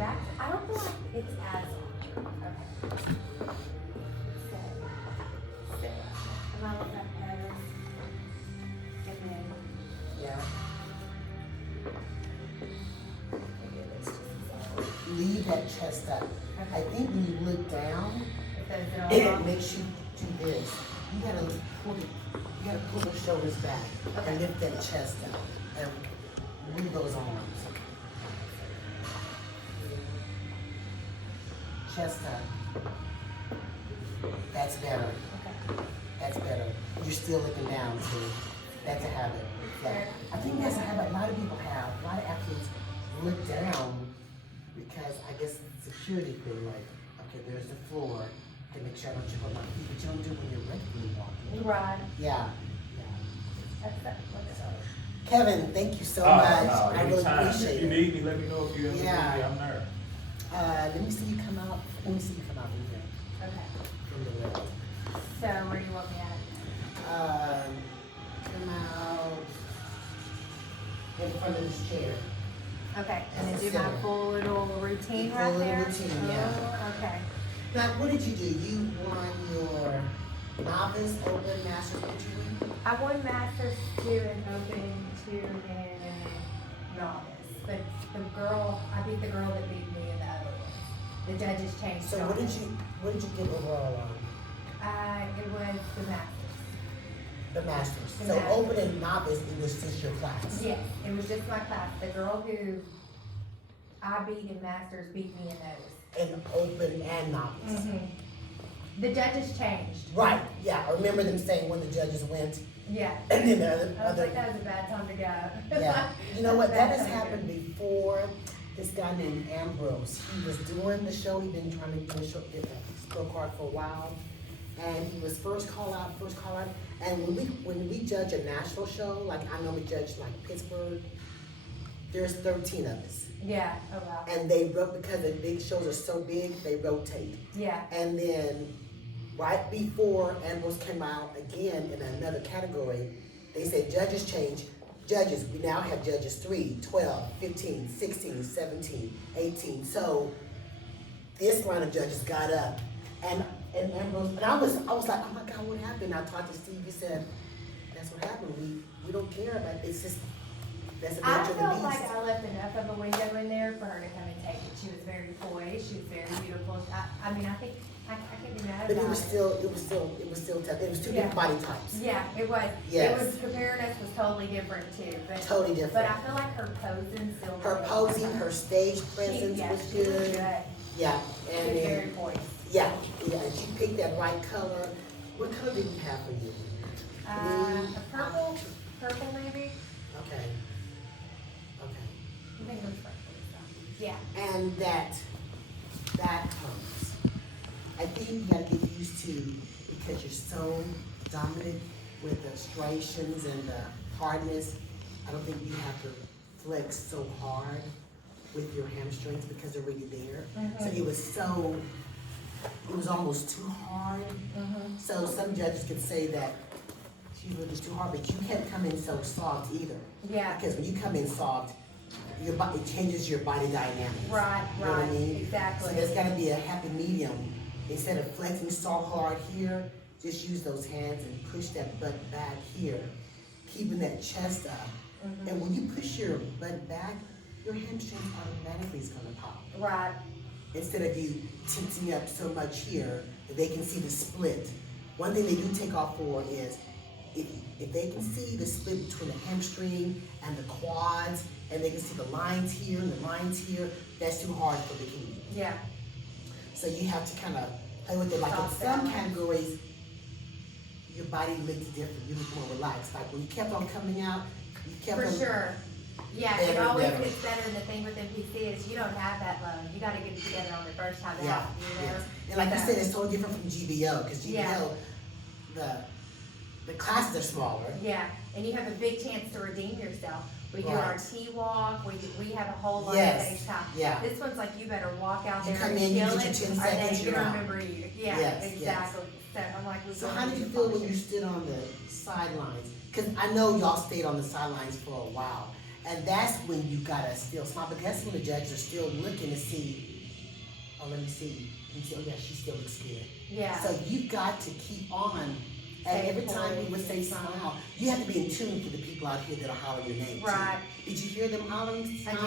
back, I don't feel like it's as, okay. Sit. And I look at pose. And then, Yeah. maybe it's just so. Leave that chest up. I think when you look down, It says it all it off. makes you do this. You gotta pull the shoulders back Okay. and lift that chest up and move those arms. Chest up. That's better. Okay. That's better. You're still looking down too. That's a habit. Yeah. I think that's a habit a lot of people have. A lot of athletes look down because I guess security thing, like, okay, there's the floor to make sure I don't trip on my feet, but you don't do it when you're regularly walking. Right. Yeah. That's what it's all. Kevin, thank you so Oh, much. no, I really anytime. appreciate If you it. need me, let me know if you ever need me. Yeah. I'm there. Let me see you come out. Let me see you come out from here. Okay. From the way. So where do you want me at? Come out in front of this chair. Okay, and then That's do the my center. full little routine Full right little there? routine, yeah. Oh, okay. Now, what did you do? You won your novice, open, masters, what did you win? I won Masters 2 and Open 2 and Novice. But the girl, I beat the girl that beat me in the other one. The judges changed. So it what on did me. you get overall on? It was the Masters. The masters. The So masters. open and novice, it was just your class. Yes, it was just my class. The girl who I beat in Masters beat me in those. And open and novice. The judges changed. Right, yeah, I remember them saying when the judges went, Yeah. and then the I was other, like, that was a bad time to go. yeah. You know what, that Bad has time to happened before. This guy named Ambrose, he was doing the show, he'd been trying to get a pro card for a while. And he was first call out. And when we judge a national show, like I normally judge like Pittsburgh, there's 13 of us. Yeah, oh wow. And they because the big shows are so big, they rotate. Yeah, And then right before Ambrose came out again in another category, they said judges change. Judges, we now have judges 3, 12, 15, 16, 17, 18. So this line of judges got up and Ambrose, and I was like, oh my God, what happened? I talked to Steve, he said, that's what happened. We don't care about it. It's just, that's the I nature of the felt beast. like I left enough of a window in there for her to come and take it. She was very poised, she was very beautiful. I mean, I think, I can't be mad But about it was still tough. It was two different body types. Yeah, it was. Yes. It was, comparing us was totally different too, but. Totally different. But I feel like her posing still. Her posing, her stage presence was She was good. good. Yeah, She and was then, very poised. yeah, and she picked that right color. What color did you have for you? A purple maybe? Okay. Okay. I think it was purple. So. Yeah. And that comes. I think you gotta get used to, because you're so dominant with the striations and the hardness, I don't think you have to flex so hard with your hamstrings because they're already there. So it was almost too hard. So some judges could say that she was too hard, but you can't come in so soft either. Yeah. Because when you come in soft, your body, it changes your body dynamics. Right, You know what I right, mean? exactly. So there's gotta be a happy medium. Instead of flexing so hard here, just use those hands and push that butt back here, keeping that chest up. And when you push your butt back, your hamstrings automatically is gonna pop. Right. Instead of you tensing up so much here, that they can see the split. One thing they do take off for is, if they can see the split between the hamstring and the quads, and they can see the lines here and the lines here, that's too hard for bikini. Yeah. So you have to kind of play with it. Like in Soft some balance. categories, your body looks different. You look more relaxed. Like when you kept on coming out, you kept For on. sure. Yeah, it Better, always better. gets better, and the thing with NPC is you don't have that load. You gotta get it together on the first time Yeah, out, you know? yes. And like you So- said, it's totally different from GBO, because GBO, Yeah. the classes are smaller. Yeah, and you have a big chance to redeem yourself. We do Right. our T-walk, we have a whole lot of Yes, stage time. yeah. This one's like you better walk out You there come and in, you kill get your it, 10 or seconds, they you're gonna out. remember you. Yeah, Yes, yes. exactly. So I'm like, we're So going how to did you do feel when function. you stood on the sidelines? Because I know y'all stayed on the sidelines for a while. And that's when you gotta still smile, because that's when the judges are still looking to see, oh, let me see. Oh yeah, she still looks good. Yeah. So you got to keep on. And every time we would say smile, you have to be in tune for the people out here that'll holler your name Right. too. Did you hear them hollering smile?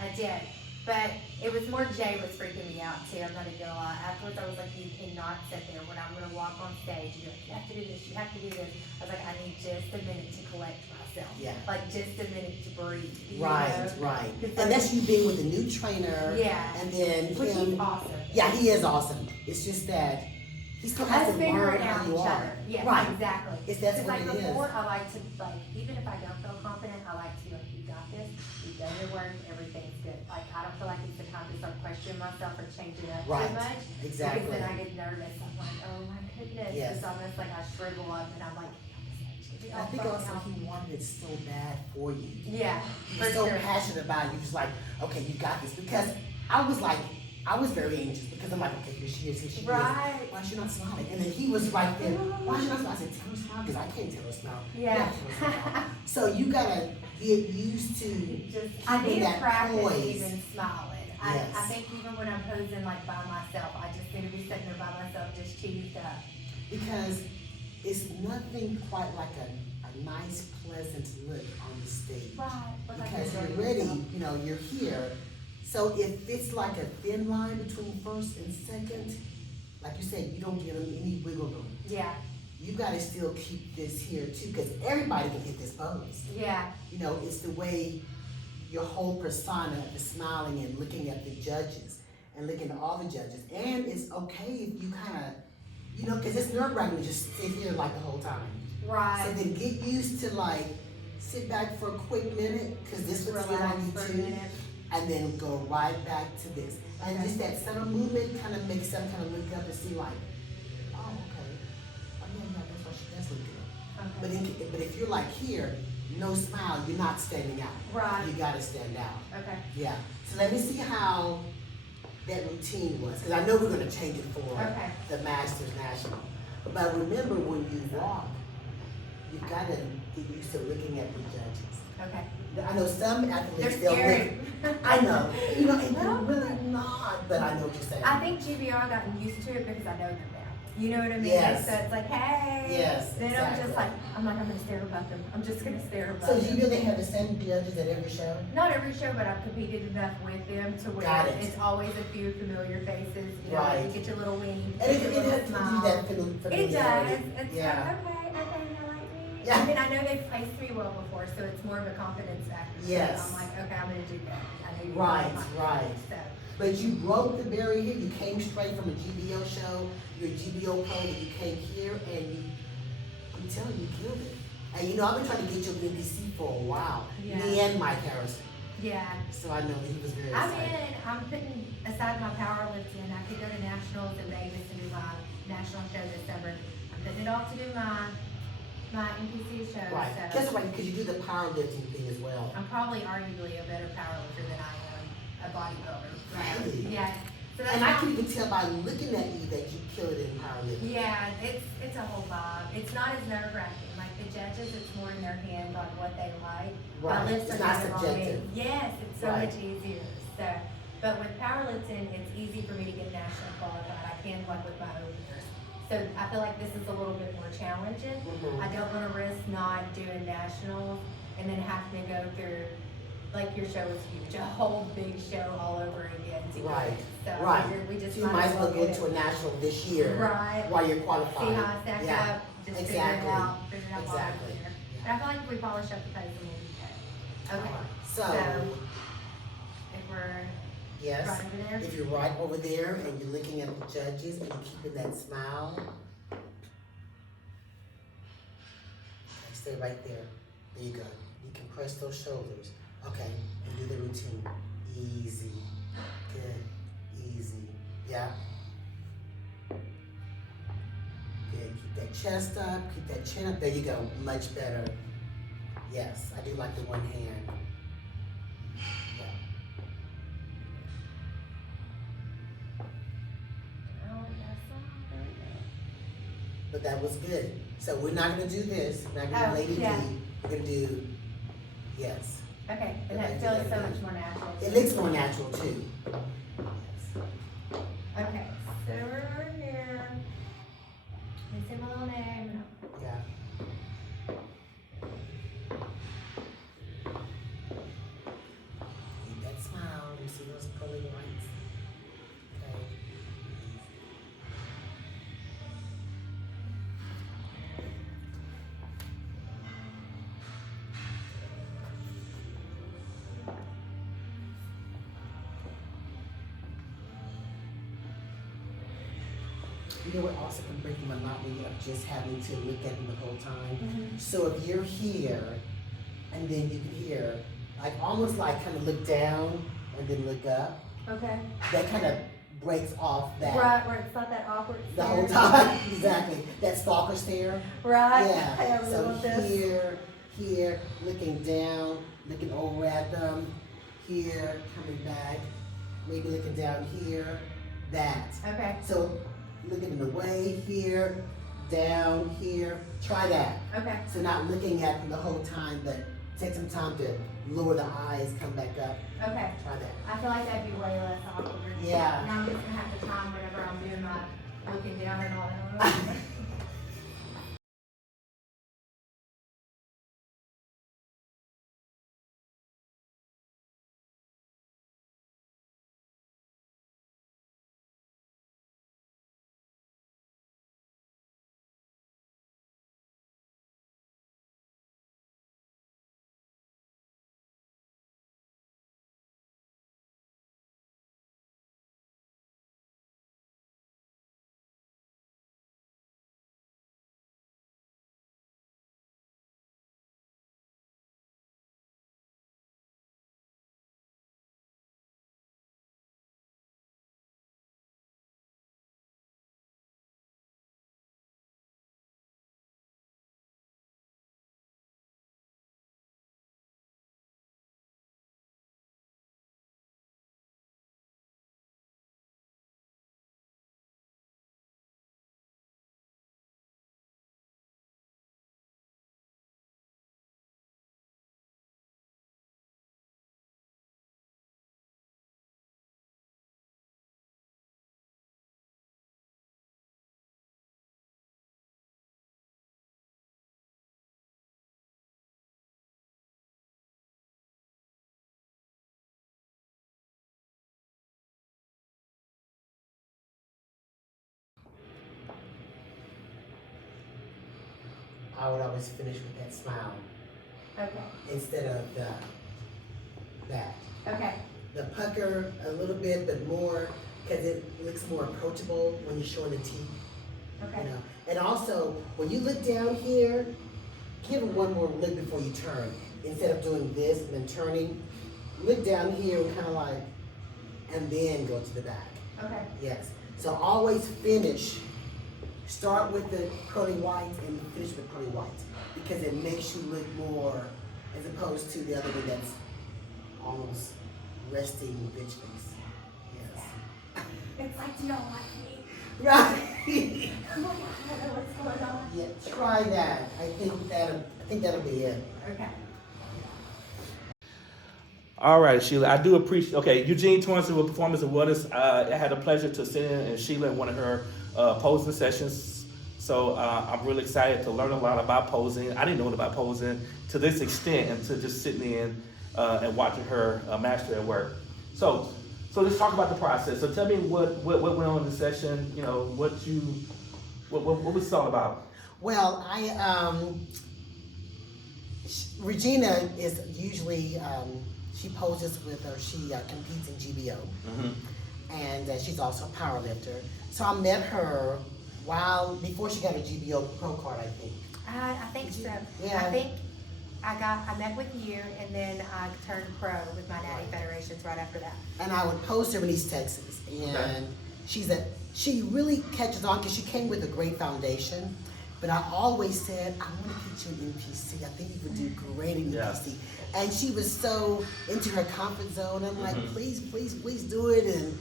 I did. But it was more Jay was freaking me out too. I'm not even gonna lie. Afterwards, I was like, you cannot sit there when I'm gonna walk on stage. You're like, you have to do this. You have to do this. I was like, I need just a minute to collect myself. Yeah. Like just a minute to breathe. Right, right. And that's you being with a new trainer. Yeah. And then Which him. he's awesome. Yeah, he is awesome. It's just that he still has to learn how you are. Yes, right. exactly. That's what like it is. Before, I like to, like, even if I don't feel confident, I like to be like, you got this, you've done your work, everything's good. Like, I don't feel like it's the time to start questioning myself or changing up Right. too much. Exactly. Because then I get nervous. I'm like, oh my goodness. Yes. It's almost like I shrivel up and I'm like, I think also he wanted it so bad for you. yeah, He for was so sure. passionate about it. He was like, okay, you got this. Because I was like, I was very anxious because I'm like, okay, here she is, here she is. Right. Why is she not smiling? And then he was right there. Why is she not smiling? I said, tell her smile, because I can't tell her smile. Yeah. You have to tell her smile. So you gotta get used to I need to that practice poise. even smiling. Yes. I think even when I'm posing like by myself, I just need to be sitting there by myself, just cheesed up. Because it's nothing quite like a nice, pleasant look on the stage. Right. Because you're ready, you know, you're here. So if it's like a thin line between first and second, like you said, you don't give them any wiggle room. Yeah. You gotta still keep this here too, because everybody can hit this pose. Yeah. You know, it's the way your whole persona is smiling and looking at the judges and looking at all the judges. And it's okay if you kind of, you know, because it's nerve-wracking to just sit here like the whole time. Right. So then get used to like, sit back for a quick minute, because this was good on you for a too. minute. And then go right back to this. And Okay. just that subtle movement kind of makes them kind of look up and see like, oh, okay. Oh, yeah, that's why she does look good. Okay. But if you're like here, no smile, you're not standing out. Right. You gotta stand out. Okay. Yeah. So let me see how that routine was, because I know we're gonna change it for Okay. the Masters National. But remember, when you walk, you gotta get used to looking at the judges. Okay. I know some athletes, They're scary. I know, you know, and they're really not, but I know what you're saying. I think GBR gotten used to it because I know them now. You know what I mean? Yes. So it's like, hey. Yes, Then I'm exactly. just like, I'm not gonna stare above them. I'm just gonna stare above So them. do you really have the same judges at every show? Not every show, but I've competed enough with them to where Got it. it's always a few familiar faces. You know, Right. you get your little wing, And get your little it smile. does that It does. familiarity. It's Yeah. like, okay, you like me. Yeah. I mean, I know they've placed me well before, so it's more of a confidence factor. So Yes. I'm like, okay, I'm gonna do that. I know you Right, like me. right. So, But you broke the barrier here, you came straight from a GBO show, you're a GBO pro, and you came here and I'm telling you, you killed it. And you know, I've been trying to get you an NBC for a while. Yeah. Me and Mike Harrison. yeah. So I know that he was very I'm excited. in, I'm putting aside my powerlifting. I could go to nationals in Vegas to do my national show this summer. I'm putting it off to do my NPC show. Right, So guess what, because you do the powerlifting thing as well. I'm probably arguably a better powerlifter than I am a bodybuilder. Really? Yeah. So that's And I how- can even tell by looking at you that you killed it in powerlifting. Yeah, it's a whole vibe. It's not as nerve wracking. Like the judges, it's more in their hands on what they like. Right. My lifts It's are not kind of on me. subjective. Yes, it's so Right. much easier. So, but with powerlifting, it's easy for me to get national qualified. I can like with my openers. So I feel like this is a little bit more challenging. Mhm. I don't want to risk not doing nationals and then having to go through, like your show is huge, a whole big show all over again to get Right, it. So right. we just So you might as well go get to it. a national this year. Right. While you're qualified. See how I stack Yeah. up, just Exactly. figure it out while Exactly. I'm there. But I feel like if we polish up the pose, then we'll be good. Okay, So, if we're yes, right over there. if you're right over there and you're looking at the judges and you're keeping that smile. Okay, stay right there. There you go. You can press those shoulders. Okay, and do the routine. Easy. Good. Easy. Yeah. Good. Keep that chest up. Keep that chin up. There you go. Much better. Yes, I do like the one hand. Yeah. Oh, that's all. There we go. But that was good. So we're not gonna do this. We're not gonna Oh, do Lady yeah. D. We're gonna do, yes. Okay, Go and back that to feels that so again. much more natural. It looks more natural too. Okay, so we're here. Let me say my little name. Yeah. Keep that smile. You see those pearly whites? Okay. You know what also can break the monotony of just having to look at them the whole time? Mm-hmm. So if you're here, and then you can hear, like almost like kind of look down and then look up, Okay. that kind of breaks off that Right, where it's not that awkward. the whole stare. time. Exactly. That stalker stare. Right. Yeah. I really So want this. here, looking down, looking over at them, here, coming back, maybe looking down here, that. Okay. So looking away here, down here, try that. Okay. So not looking at them the whole time, but take some time to lower the eyes, come back up, Okay. try that. I feel like that'd be way less awkward. Yeah. Now I'm just gonna have the time whenever I'm doing my looking down and all that. I would always finish with that smile Okay. instead of that. Okay. The pucker a little bit, but more, because it looks more approachable when you're showing the teeth. Okay. You know. And also, when you look down here, give it one more look before you turn. Instead of doing this and then turning, look down here and kind of like, and then go to the back. Okay. Yes. So always finish. Start with the pearly white and finish with pearly white because it makes you look more, as opposed to the other one that's almost resting bitch face. Yes. It's like you don't like me. Right. Oh my God, I don't know what's going on. Yeah. Try that. I think that'll be it. Okay. All right, Sheila. I do appreciate. Okay, Eugene Torrance with Performance and Wellness. I had the pleasure to sit in and Sheila in one of her posing sessions. So I'm really excited to learn a lot about posing. I didn't know about posing to this extent until just sitting in and watching her master at work. So let's talk about the process. So tell me what went on in the session. You know what was it all about? Well, Regina is usually, she poses with, or she competes in GBO. Mm-hmm. And she's also a power lifter. So I met her before she got her GBO pro card, I think. I think so. Yeah. I think I met with you and then I turned pro with my Natty Federations right after that. And I would post her in East Texas. And she really catches on because she came with a great foundation. But I always said, I want to get you in NPC. I think you would do great in NPC. And she was so into her comfort zone. I'm like, please, please, please do it. And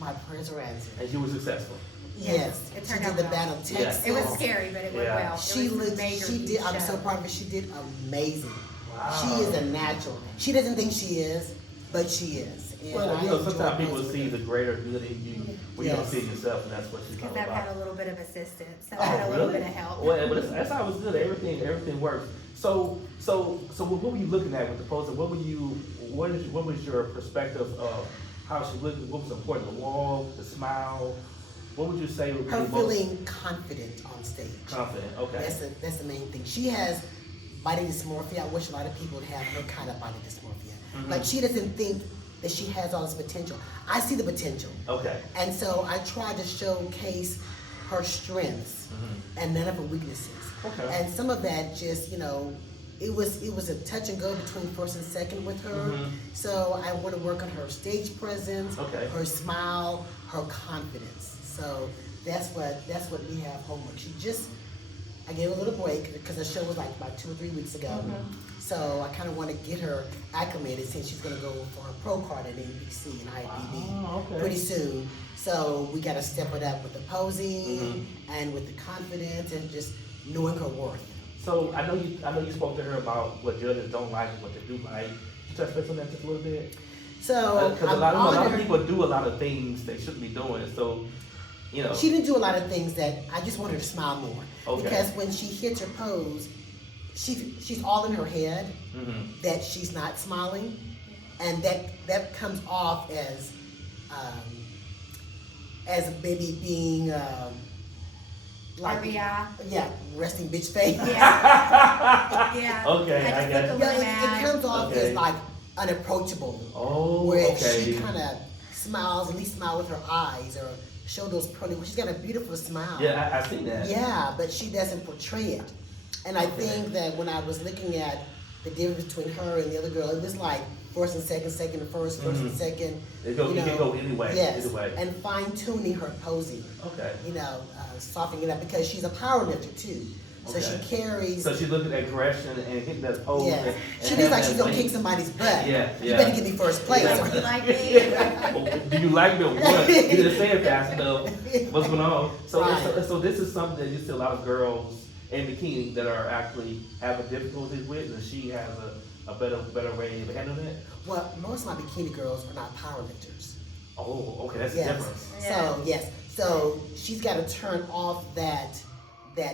my prayers were answered. And you were successful. Yes, It she turned did out the well. Battle of Texas. It was scary, but it went well. She it was a looked, major she did. I'm show. so proud of her. She did amazing. She is a natural. She doesn't think she is, but she is. And Well, I you know, enjoy sometimes people posing see with the her. greater good in you when you don't Yes. see it yourself, and that's what she's all Because I've had about. a little bit of assistance, so Oh, I had a little really? bit of help. Well, but that's how it's good. Everything works. So what were you looking at with the posing? What was your perspective of how she looked? What was important? The wall, the smile. What would you say would be Her most feeling confident on stage. confident? Okay. That's the main thing. She has body dysmorphia. I wish a lot of people would have her kind of body dysmorphia. Mhm. Like she doesn't think that she has all this potential. I see the potential. Okay. And so I try to showcase her strengths Mhm. and none of her weaknesses. Okay. And some of that just, it was a touch and go between first and second with her. Mhm. So I want to work on her stage presence, Okay. her smile, her confidence. So that's what we have homework. I gave her a little break because the show was like about 2 or 3 weeks ago. Mhm. So I kind of want to get her acclimated since she's going to go for her pro card at NBC and IFBB Oh, okay. pretty soon. So we got to step it up with the posing Mhm. and with the confidence and just knowing her worth. So I know you spoke to her about what judges don't like and what they do like. Can you touch base on that just a little bit? So Because a I'm lot of honored. people do a lot of things they shouldn't be doing. So, She didn't do a lot of things that I just want her to smile more. Okay. Because when she hits her pose, she's all in her head Mhm. that she's not smiling, and that comes off as maybe being RBI. resting bitch face. Yeah. Yeah. Okay, I just got look a you. Yeah, little it mad. comes off Okay. as like unapproachable. Oh, Where okay. she kind of smiles, at least smile with her eyes, or show those pearly. She's got a beautiful smile. Yeah, I seen that. Yeah, but she doesn't portray it. And I Okay. think that when I was looking at the difference between her and the other girl, it was like first and second, second and first and Mhm. second. It can go anyway. Yes, Either way. and fine tuning her posing. Okay. Softening it up because she's a power lifter too. So Okay. she carries. So she's looking at aggression and hitting that pose. Yeah, and she having looks like that she's gonna weight. kick somebody's butt. Yeah, You yeah. better give me first place. Like, you like me? Oh, do you like me or what? You didn't say it fast enough. What's going on? So, Right. so this is something that you see a lot of girls in bikini that are actually having difficulties with, and she has a better way of handling it. Well, most of my bikini girls are not power lifters. Oh, okay, that's the Yes. difference. So yes, so she's got to turn off that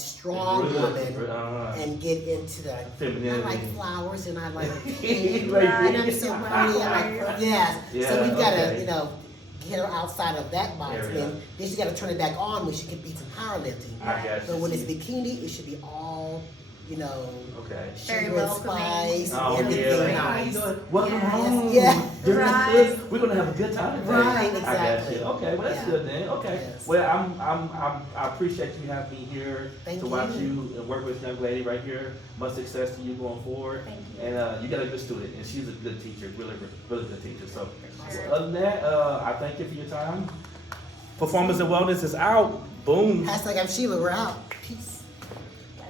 strong Really, woman uh-huh. and get into the. I Femininity. like flowers and I like Like pink me. and I'm so worried. I like yes. Yeah, So we've got to okay. get her outside of that box. Area. Then she's got to turn it back on when she can beat some powerlifting. I got you. But when it's bikini, it should be all Okay. Very sugar and welcoming. spice Oh, and yeah. everything Like, nice. how you doing? Welcome Yes. home. Yeah. Dinner is Right. good. We're gonna have a good time today. Right, I got exactly. you. Okay, well that's Yeah. good then. Okay. Yes. Well, I appreciate you having me here Thank to watch you. you and work with this young lady right here. Much success to you going forward. Thank you. And you got a good student, and she's a good teacher, really good teacher. So, Sure. other than that, I thank you for your time. Performance and Wellness is out. Boom. # I'm Sheila. We're out. Peace.